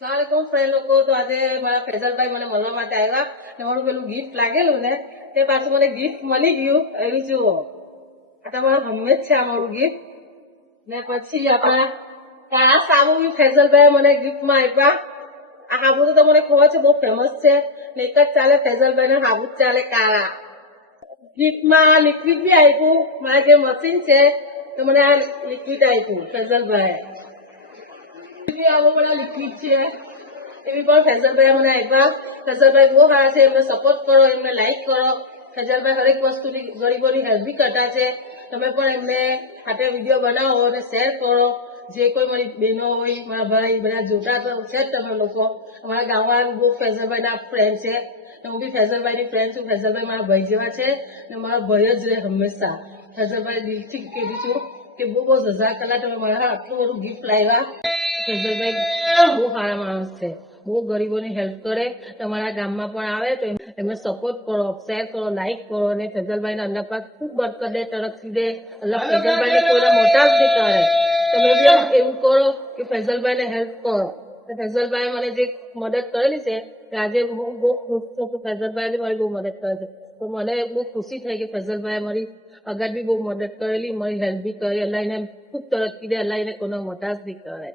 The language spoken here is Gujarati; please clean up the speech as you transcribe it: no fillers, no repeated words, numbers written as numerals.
સલામકુમ ફ્રેન્ડ લોકો તો આજે મારા ફેઝલભાઈ મને મળવા માટે આવ્યા ને મારું પેલું ગિફ્ટ લાગેલું ને તે પાછું મને ગિફ્ટ મળી ગયું એવી જુઓ આ તમારું હંમેશ છે આ મારું ગિફ્ટ ને પછી આપણા કાળા સાબુ બી ફેઝલભાઈ મને ગિફ્ટમાં આપ્યા આ સાબુ તો તમને ખબર છે બહુ ફેમસ છે ને એક જ ચાલે ફેઝલભાઈ ને સાબુ જ ચાલે કાળા ગિફ્ટમાં લિક્વિડ બી આપ્યું મારા જે મશીન છે તો મને આ લિક્વિડ આપ્યું ફેઝલભાઈ આવું બધા લિક્વિડ છે એવી પણ ફેઝલભાઈ મને આપ્યા ફેઝલભાઈ બહુ સારા છે એમને સપોર્ટ કરો એમને લાઈક કરો ફેઝલભાઈ હરેક વસ્તુની ગરીબોની હેલ્પ બી કરતા છે તમે પણ એમને સાથે વિડીયો બનાવો અને શેર કરો જે કોઈ મારી બહેનો હોય મારા ભાઈ બધા જોતા તો છે જ તમે લોકો અમારા ગામવાળા બહુ ફેઝલભાઈના ફ્રેન્ડ છે હું બી ફેઝલભાઈની ફ્રેન્ડ છું ફેઝલભાઈ મારા ભાઈ જેવા છે ને મારા ભાઈ જ રહે હંમેશા ફેઝલભાઈ દિલથી કહેતી છું કે બહુ હજાર કલાક તમે મારા આટલું બધું ગિફ્ટ લાવ્યા ફેઝલભાઈ બહુ સારા માણસ છે બહુ ગરીબોની હેલ્પ કરે તમારા ગામમાં પણ આવે તો એમને સપોર્ટ કરો શેર કરો લાઈક કરો અને ફેઝલભાઈને અલ્લાહ પાક ખૂબ બરકત દે તરક્કી દે અલ્લાહ ફેઝલભાઈને કોઈને મોટા જ નહીં કરે તમે બી એવું કરો કે ફેઝલભાઈને હેલ્પ કરો ફેઝલભાઈ મને જે મદદ કરેલી છે કે આજે હું બહુ ખુશ છું કે ફેઝલભાઈ મારી બહુ મદદ કરે છે તો મને બહુ ખુશી થઈ કે ફેઝલભાઈ મારી આગળ બી બહુ મદદ કરેલી મારી હેલ્પ બી કરી અલ્લાહ એને ખૂબ તરક્કી દે અલ્લાહ એને કોઈને મોટા જ નહીં કરે